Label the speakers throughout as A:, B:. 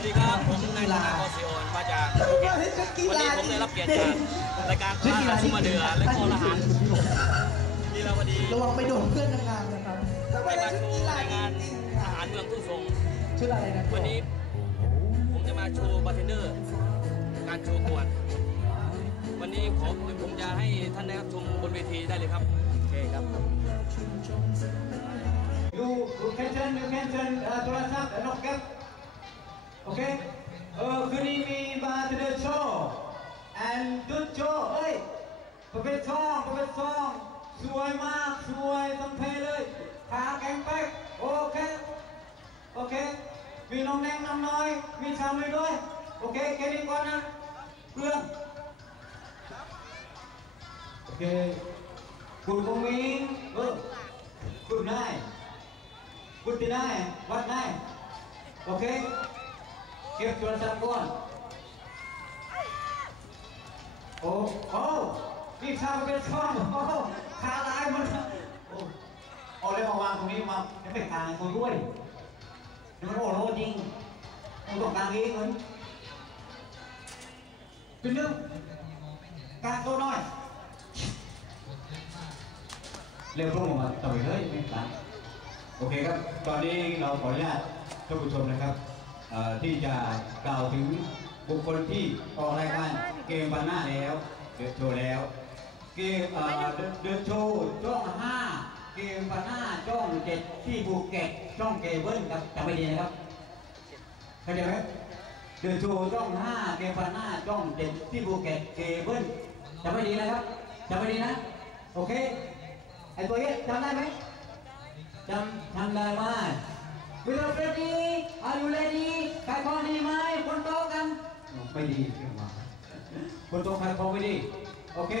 A: วัสดีครับ ผมนายธนากรศรีอ่อนมาจากภูเก็ตวันนี้ผมได้รับเกียรติจากรายการอาหาชุมาเดือและโคละหันลีลาวดี
B: ระวังไปโดนเพื่อนนางงามนะครับ
A: ได้มาโชว์ในงานอาหารเมืองทุ่งสง
B: ชื่ออะไรนะ
A: วันนี้ผมจะมาโชว์บาร์เทนเดอร์ การโชว์กวด วันนี้ขอผมจะให้ท่านได้รับชมบนเวทีได้เลยครับโอเคครับ
C: ดูดูแคนเซิลดูแคนเซิลเออโอเคเออคืนนี้มีบาเทเดอร์โชว์แอนดุดโชว์เฮ้ยประเภทซองประเภทซองสวยมากสวยทั้งเพลเลยขาแข็งแป๊กโอเคโอเคมีน้องแดงน้องน้อย มีชาวเลยด้วยโอเคแค่นี้ก่อนนะเพื่อนโอเคคุณคงมีเออคุณนายคุณที่ได้วัดได้โอเค เก็บโทรศัพท์ก่อนโอ้โอ้นี่ชาเป็นช่องโอ้ขาลายมันโอ้เอาเลยมาวางตรงนี้มาจะไปกลางคุยด้วยนี่มันโอ้โหจริงมันต้องกลางเองเลยเป็นเรื่องกลางตัวน่อยเร็วรุ่งมาต่อยเลยไม่ตันโอเคครับ ตอนนี้เราขออนุญาตท่านผู้ชมนะครับ ที่จะกล่าวถึงบุคคลที่ออกรายการเกมวันหน้าแล้วเดือดโชว์แล้วเกมเดือดโชว์ช่องห้าเกมวันหน้าช่องเจ็ดที่ภูเก็ตช่องเกเบิลครับจำไม่ดีนะครับเข้าใจไหมเดือดโชว์ช่องห้าเกมวันหน้าช่องเจ็ดที่ภูเก็ตเกเบิลจำไม่ดีนะครับจำไม่ดีนะโอเคไอ้ตัวเนี้ยจำได้ไหมจำทำได้ไหม วิลเฟรดีอายุเลดีใครพอดีไหมคนโตกัน ไม่ดีเรื่อมาคนโตใครพอไม่ดี โอเค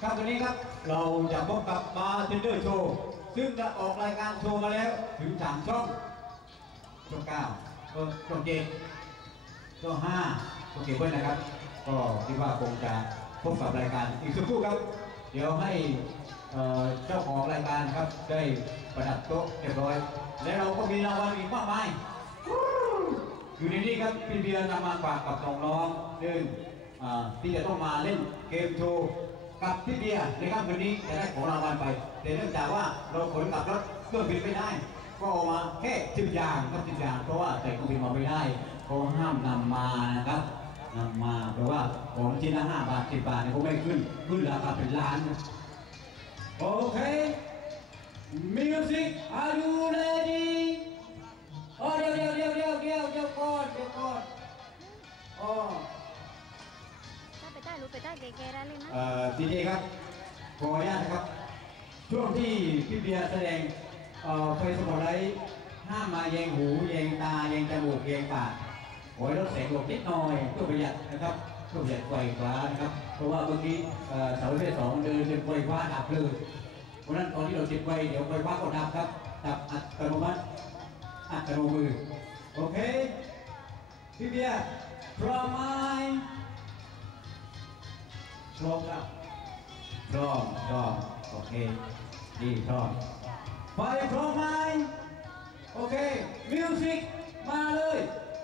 C: ครับวันนี้ครับ เราจะพบกับบาร์เทนเดอร์โชว์ ซึ่งจะออกรายการโชว์มาแล้วถึงสามช่อง ช่องเก้าเออช่องเจ็ดช่องห้าช่องเก็บไว้นะครับ ก็คิดว่าคงจะพบกับรายการอีกสักครู่ครับ เดี๋ยวให้เจ้าของรายการครับได้ประดับโต๊ะเรียบร้อย และเราก็มีรางวัลอีกมากมายอยู่ในนี้ครับพี่เบียร์นำมาฝากกับน้องๆหนึ่งที่จะต้องมาเล่นเกมโชว์กับพี่เบียร์ในค่ำคืนนี้จะได้ของรางวัลไป แต่เนื่องจากว่าเราขนกลับรถเครื่องบินไม่ได้ ก็เอามาแค่สิบอย่างครับสิบอย่าง เพราะว่าใส่เครื่องบินมาไม่ได้เขาห้ามนำมานะครับ นำมาเพราะว่าของชิ้นละห้าบาทสิบบาทเนี่ยเขาไม่ขึ้น ขึ้นราคาเป็นล้านนะโอเค Music are you ready โอ้เดี๋ยวเดี๋ยวเดี๋ยวเดี๋ยวเดี๋ยวเดี๋ยวก่อนเดี๋ยวก่อนอ๋อ
D: ถ้าไปใต้รู้ไปใต้เก๋ๆได้เลยนะ
C: เอ่อทีนี้ครับขออนุญาตนะครับ ช่วงที่พี่เบียร์แสดงเอ่อไฟสปอร์ตไลท์ห้ามมาแยงหูแยงตาแยงจมูกแยงปาก ขอให้ลดแสงลบนิดหน่อยเพื่อประหยัดนะครับเพื่อประหยัดไฟฟ้านะครับ เพราะว่าเมื่อกี้เอ่อเสาไฟสองเดินเป็นไฟฟ้าดับเลยเพราะฉะนั้นตอนที่เราติดไฟเดี๋ยวไฟฟ้าก็ดับครับดับอัตโนมัติอัตโนมือโอเคพี่เบียร์พร้อมไหมพร้อมครับพร้อมพร้อมโอเคดีพร้อมไปพร้อมไหมโอเคมิวสิกมาเลย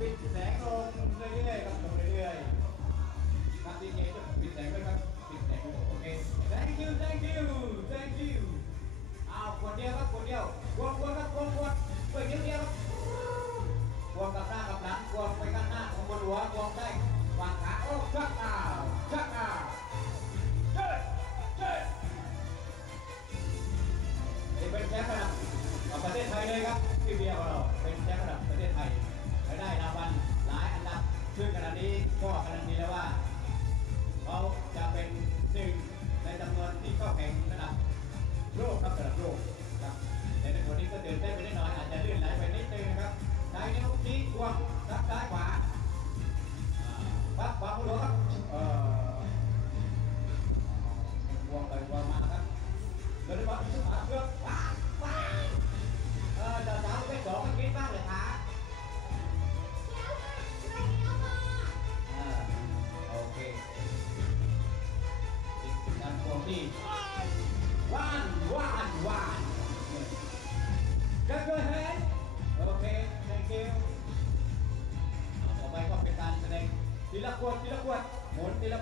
C: ปิดแสงลงเรื่อยๆครับลงเรื่อยๆครับดีเจจะปิดแสงด้วยครับปิดแสงโอเค thank you thank you thank you อ้าวคนเดียวครับคนเดียววนวนครับวนวนไปเดียวเดียววนกับหน้ากับหลังวนไปกันหน้าของบนหัววนได้วางขาโอ้ชักอ้า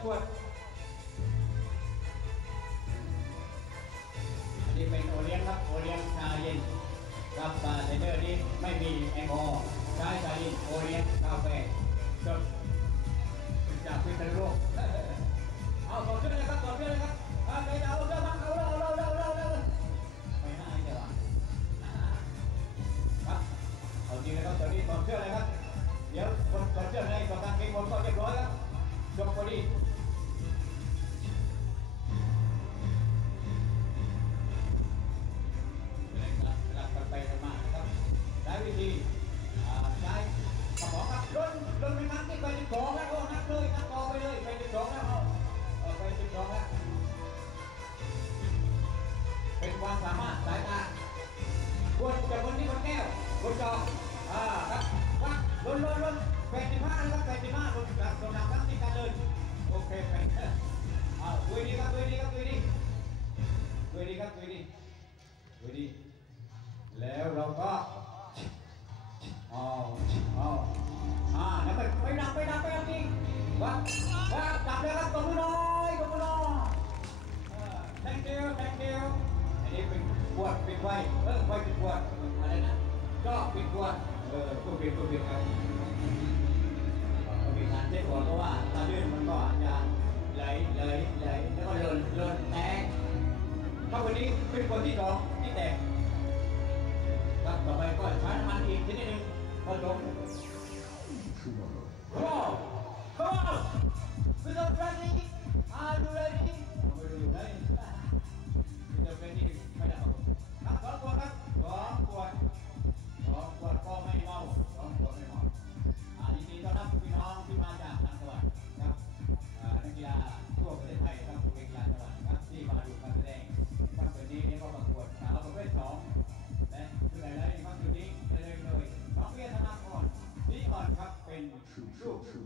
C: ขวดนี่เป็นโอเลี้ยงครับ โอเลี้ยงชาเย็นครับบาร์เทนเดอร์นี้ไม่มีแอลกอฮอล์ใช้ชาเย็นโอเลี้ยงกาแฟจบ เลยเลยแล้วก็เล่นเล่นแตกถ้าวันนี้เป็นคนที่สองที่แตกคต่อไปก็ใช้น้ำมันอีกที่นึงงผสม そうそう。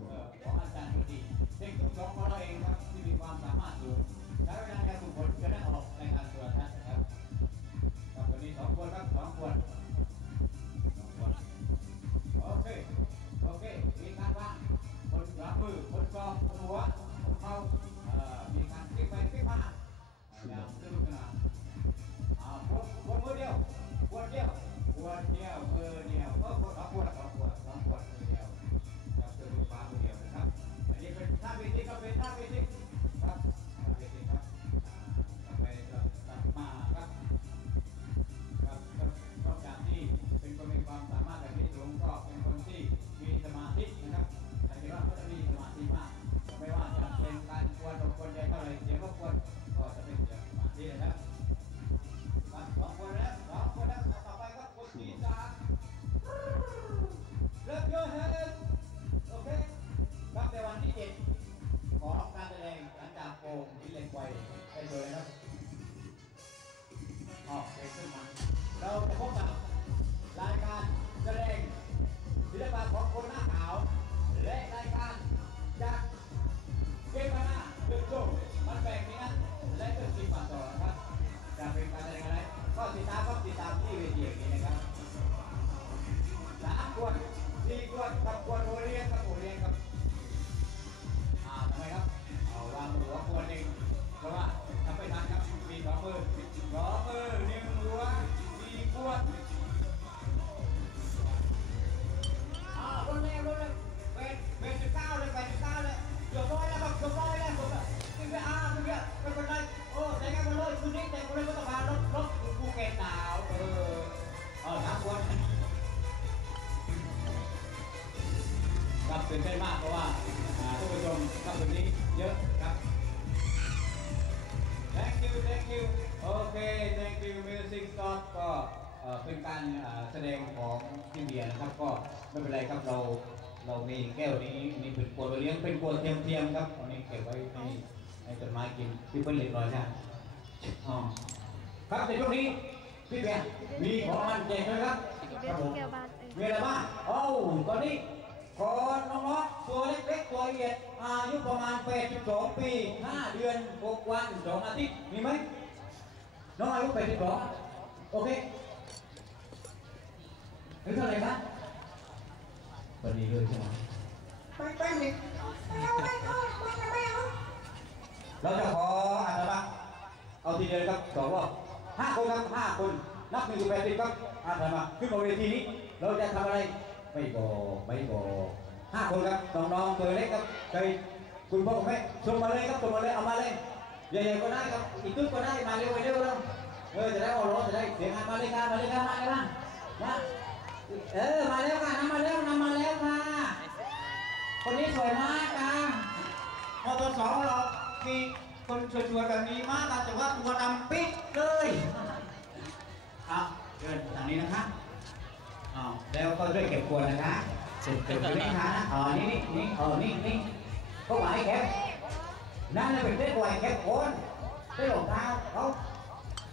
C: เอ่อเป็นการเอ่อแสดงของพี่เบียร์นะครับก็ไม่เป็นไรครับเราเรามีแก้วนี้นี่เป็นขวดเลี้ยงเป็นขวดเทียมๆครับอันนี้เก็บไว้ให้ให้ต้นไม้กินพี่เปิ้ลเล็กน้อยนะอ๋อครับในช่วงนี้พี่เบียร์มีของรางวัลแจกด้วยครับ
D: เดี๋ยวเกี่ยวบาทเออ
C: มีอะไรบ้างโอ้าตอนนี้คนน้องๆตัวเล็กๆตัวละเอียดอายุประมาณ82ปี5เดือน6วัน2อาทิตย์มีไหมน้องอายุ82โอเค อายุเท่าไหร่ครับวันนี้เลยใช่ไหมไปไปนี่เราจะขออาตมาเอาทีเดียวครับสองรอบห้าคนครับห้าคน นับหนึ่งถึงแปดสิบครับอาตมาขึ้นบนเวทีนี้ เราจะทำอะไร ไม่บอกไม่บอกห้าคนครับน้องๆตัวเล็กครับใจคุณพ่อคุณแม่ส่งมาเลยครับส่งมาเลยเอามาเลยใหญ่ๆก็ได้ครับอีกตึ๊กก็ได้มาเร็วไปเร็วแล้วเออจะได้ออกรถจะได้เสียงานมาเลยค่ะมาเลยค่ะมาเลยค่ะมา เออมาแล้วค่ะนำมาแล้วนำมาแล้วค่ะ คนนี้สวยมากค่ะมอตสองเรามีคนสวยๆแบบนี้มากค่ะแต่ว่าตัวดำปิ๊ดเลยเอาเดินทางนี้นะคะเอาแล้วก็ด้วยเก็บกวนนะคะเก็บเก็บไว้นะคะอ๋อนี่นี่นี่อ๋อนี่นี่เขาหมายแคปนั่นเป็นเด็กวัยแคปคนได้รองท้าเขา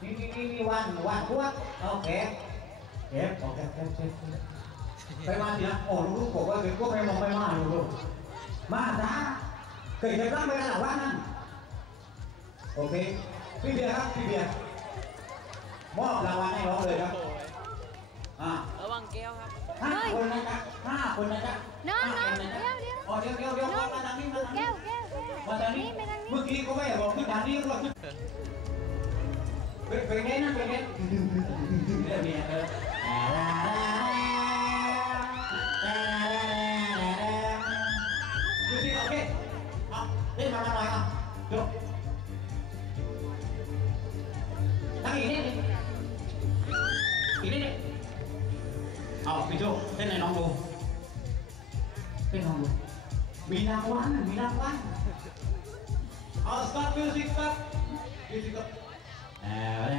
C: นี่นี่นี่นี่วันวันพวกโอเค เก็บโอเคเก็บเก็บเก็บไปมาทีนะโอ้ลูกๆบอกว่าเด็กก็ไม่มองไม่มาลูกๆมาจ้าเคยเห็นร่างไปแล้วว่านั่นโอเคพี่เบียร์ครับพี่เบียร์มอบรางวัลให้น้องเลยครับอ่า
A: ระวังแก้วครับ
C: ห้าคนนะจ๊ะห้าคนนะจ๊ะ
D: น้องน้อง
C: ห้าคะ
D: เดี๋ยวเดี๋ยว
C: อ๋อเดี๋ยวเดี๋ยวเดี๋ยวมาทางนี้มาทางนี้
D: แก้วแก้วแก้ว
C: มาทางนี้
D: นี่ไม่ทางนี้
C: เมื่อกี้ก็ไม่บอกขึ้นทางนี้ก็ขึ้นเป็นเป็นไงนะเป็นไงเรื่องนี้เออดูสิโอเคเอาเล่นมาหน่อย อะยกตั้งอีกนิดนึงอีกนิดนึงเอาพี่โจเต้นให้น้องดูเต้นน้องดูมีรางวัลมีรางวัลเอา stop music stop music stop เออ